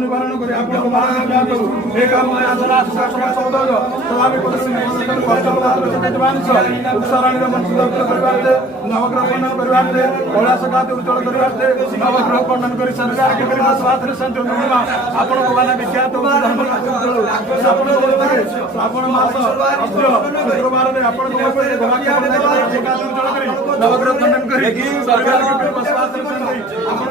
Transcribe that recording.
निवारण करे नवग्रह खंडन करवाते कैलाश घाट उज्जवल करवाते नवग्रह खंडन कर सरकार के स्वास्थ्य संजोग आपण विख्यात श्रावण मास शुक्रवार नवग्रह खंडन कर सरकार के